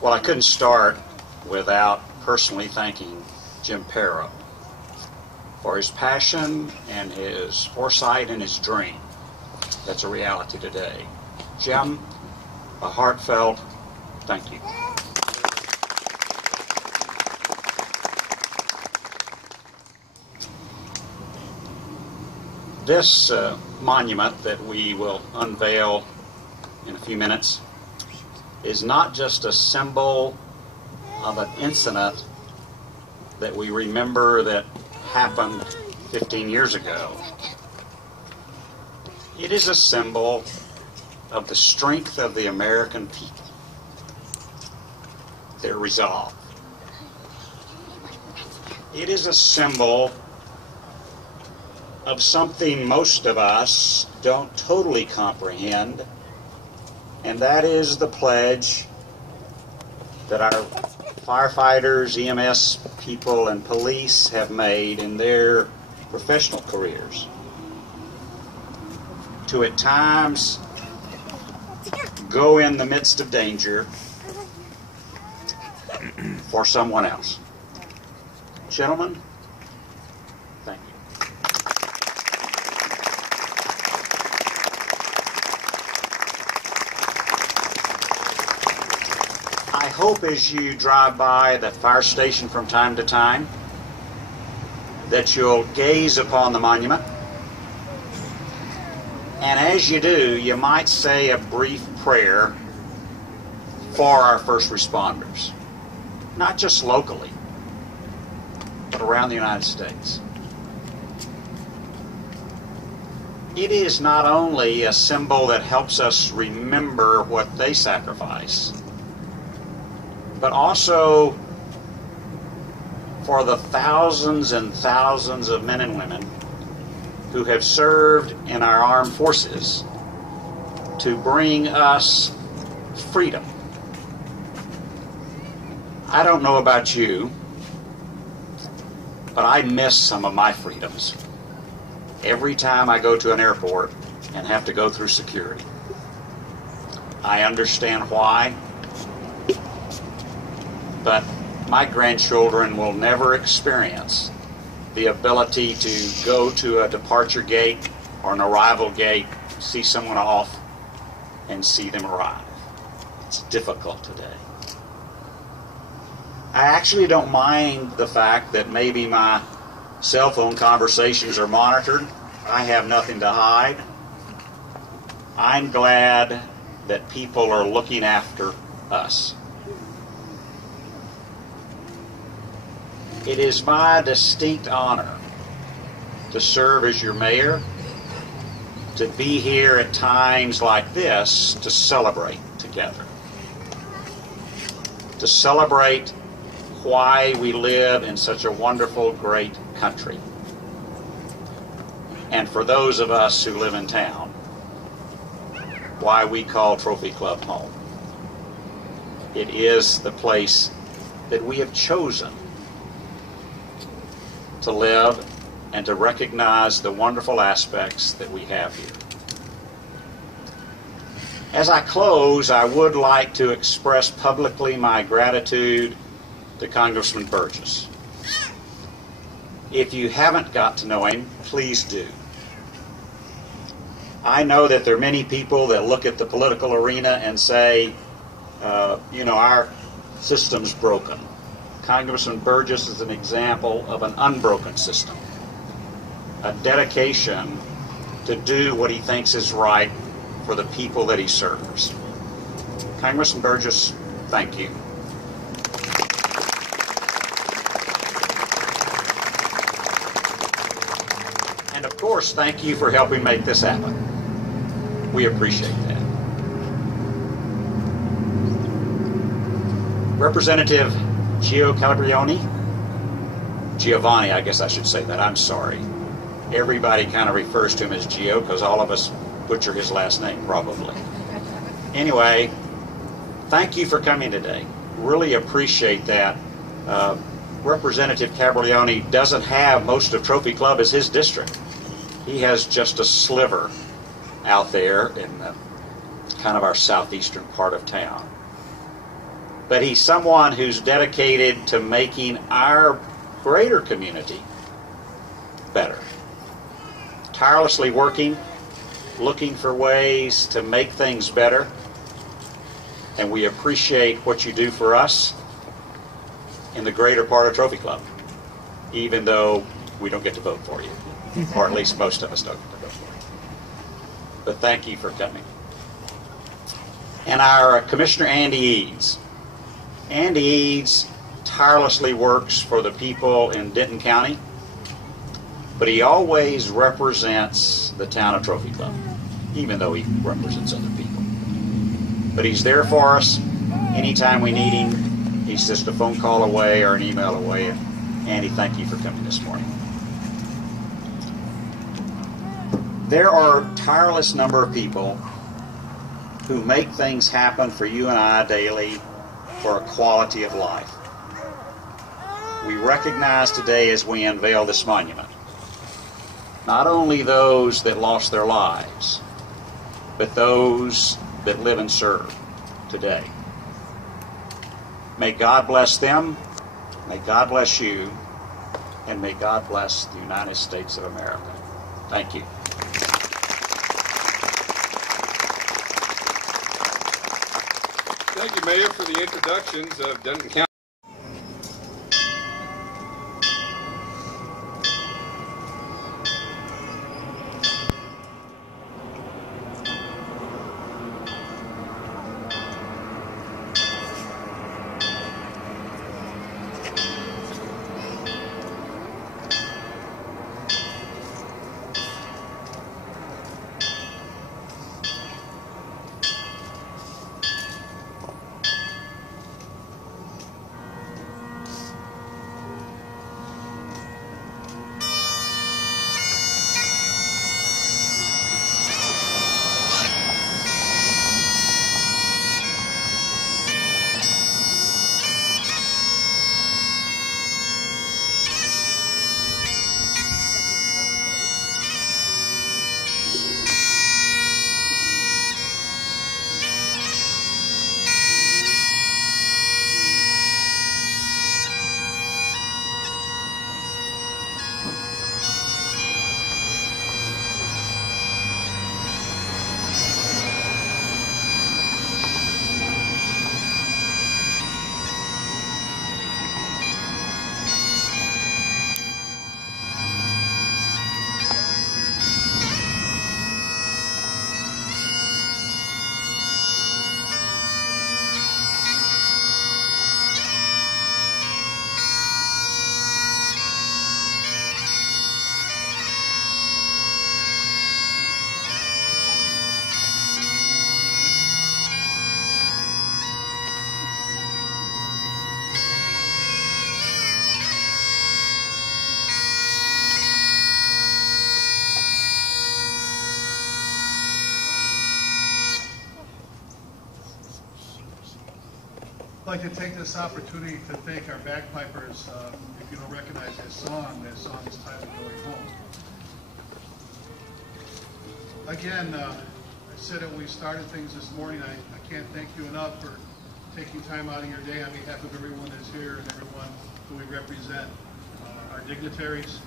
Well, I couldn't start without personally thanking Jim Perro for his passion and his foresight and his dream that's a reality today. Jim, a heartfelt thank you. This monument that we will unveil in a few minutes is not just a symbol of an incident that we remember that happened 15 years ago. It is a symbol of the strength of the American people, their resolve. It is a symbol of something most of us don't totally comprehend, and that is the pledge that our firefighters, EMS people, and police have made in their professional careers to at times go in the midst of danger for someone else. Gentlemen, thank you. I hope as you drive by the fire station from time to time that you'll gaze upon the monument, and as you do, you might say a brief prayer for our first responders, not just locally, but around the United States. It is not only a symbol that helps us remember what they sacrifice, but also for the thousands and thousands of men and women who have served in our armed forces to bring us freedom. I don't know about you, but I miss some of my freedoms every time I go to an airport and have to go through security. I understand why, but my grandchildren will never experience the ability to go to a departure gate or an arrival gate, see someone off, and see them arrive. It's difficult today. I actually don't mind the fact that maybe my cell phone conversations are monitored. I have nothing to hide. I'm glad that people are looking after us. It is my distinct honor to serve as your mayor, to be here at times like this to celebrate together, to celebrate why we live in such a wonderful, great country. And for those of us who live in town, why we call Trophy Club home. It is the place that we have chosen to live and to recognize the wonderful aspects that we have here. As I close, I would like to express publicly my gratitude to Congressman Burgess. If you haven't got to know him, please do. I know that there are many people that look at the political arena and say, our system's broken. Congressman Burgess is an example of an unbroken system, a dedication to do what he thinks is right for the people that he serves. Congressman Burgess, thank you. And of course, thank you for helping make this happen. We appreciate that. Representative Capriglione, Giovanni, I guess I should say that, I'm sorry. Everybody kind of refers to him as Gio because all of us butcher his last name, probably. Anyway, thank you for coming today. Really appreciate that. Representative Capriglione doesn't have most of Trophy Club as his district. He has just a sliver out there in kind of our southeastern part of town. but he's someone who's dedicated to making our greater community better. Tirelessly working, looking for ways to make things better, and we appreciate what you do for us in the greater part of Trophy Club, even though we don't get to vote for you, or at least most of us don't get to vote for you. But thank you for coming. And our Commissioner Andy Eades. Andy Eades tirelessly works for the people in Denton County, but he always represents the town of Trophy Club, even though he represents other people. But he's there for us anytime we need him. He's just a phone call away or an email away. And Andy, thank you for coming this morning. There are a tireless number of people who make things happen for you and I daily for a quality of life. We recognize today as we unveil this monument not only those that lost their lives, but those that live and serve today. May God bless them, may God bless you, and may God bless the United States of America. Thank you. Thank you, Mayor, for the introductions of Denton County. I'd like to take this opportunity to thank our bagpipers. If you don't recognize this song is titled Going Home. Again, I said it when we started things this morning, I can't thank you enough for taking time out of your day on behalf of everyone that's here and everyone who we represent. Our dignitaries,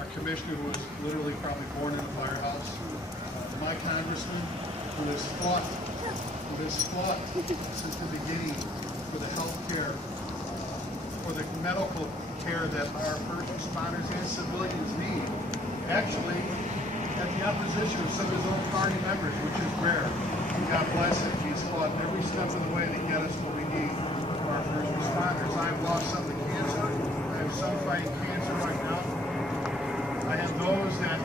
our commissioner who was literally probably born in a firehouse, my congressman who has fought since the beginning for the health care, for the medical care that our first responders and civilians need. Actually, at the opposition of some of his own party members, which is rare. God bless him. He's fought every step of the way to get us what we need for our first responders. I've lost some to cancer. I have some fighting cancer right now. I have those that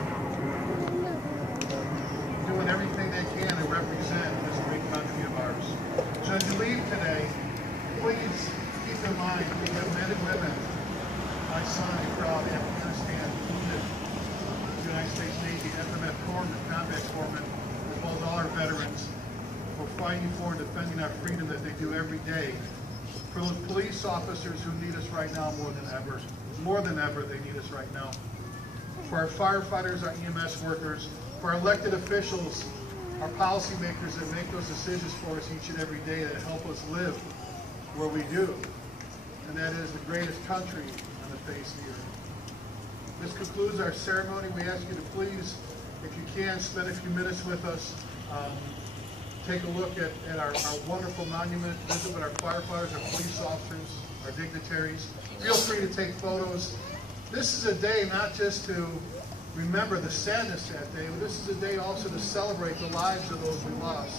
doing everything they can to represent this great country of ours. So as you leave today, please keep in mind we have men and women. My son is proud Afghanistan, wounded, the United States Navy, FMF corpsman, combat corpsman, as well as all our veterans, for fighting for and defending our freedom that they do every day. For the police officers who need us right now more than ever they need us right now. For our firefighters, our EMS workers, for our elected officials, our policymakers that make those decisions for us each and every day that help us live where we do, and that is the greatest country on the face of the earth. This concludes our ceremony. We ask you to please, if you can, spend a few minutes with us. Take a look at our wonderful monument, visit with our firefighters, our police officers, our dignitaries. Feel free to take photos. This is a day not just to remember the sadness that day, but this is a day also to celebrate the lives of those we lost.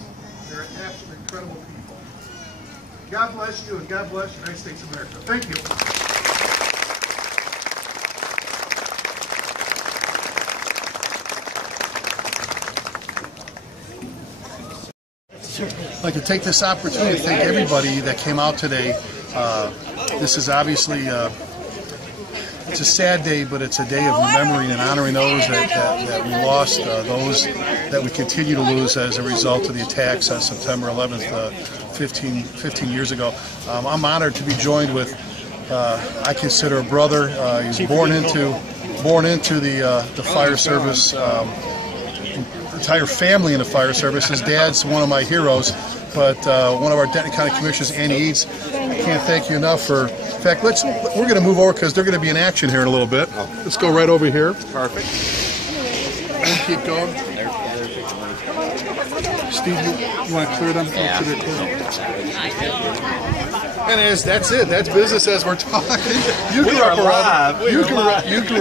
They're absolutely incredible people. God bless you, and God bless the United States of America. Thank you. I'd like to take this opportunity to thank everybody that came out today. This is obviously it's a sad day, but it's a day of remembering and honoring those that we lost, those that we continue to lose as a result of the attacks on September 11th, 15 years ago. I'm honored to be joined with, I consider a brother. He's born into the fire service. Entire family in the fire service. His dad's one of my heroes, but one of our Denton County Commissioners, Andy Eades. I can't thank you enough for. In fact, we're going to move over because they're going to be in action here in a little bit. Let's go right over here. Perfect. And keep going. Steve, you want to clear them? Yeah. And that's it. That's business as we're talking. You grew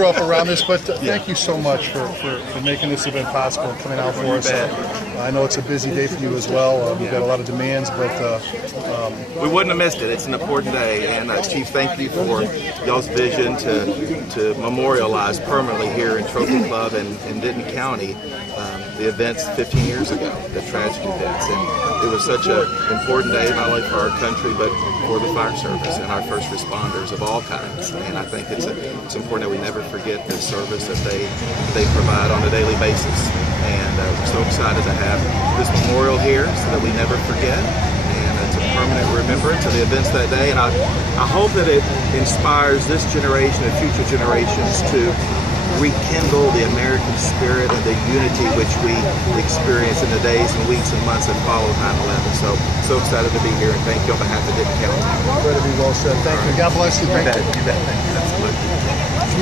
up around this, but thank you so much for making this event possible and coming out for us. I know it's a busy day for you as well. We've got a lot of demands, but we wouldn't have missed it. It's an important day, and Chief, thank you for y'all's vision to memorialize permanently here in Trophy Club and in Denton County the events 15 years ago, the tragic events. And it was such an important day, not only for our country, but for the fire service and our first responders of all kinds. And I think it's important that we never forget the service that they provide on a daily basis. And we're so excited to have this memorial here so that we never forget. And it's a permanent remembrance of the events that day. And I hope that it inspires this generation and future generations to rekindle the American spirit and the unity which we experienced in the days and weeks and months that followed 9/11. So excited to be here, and thank you on behalf of Denton County. Incredibly well said. Thank you. God bless you. Thank you. You bet. Thank you. Absolutely.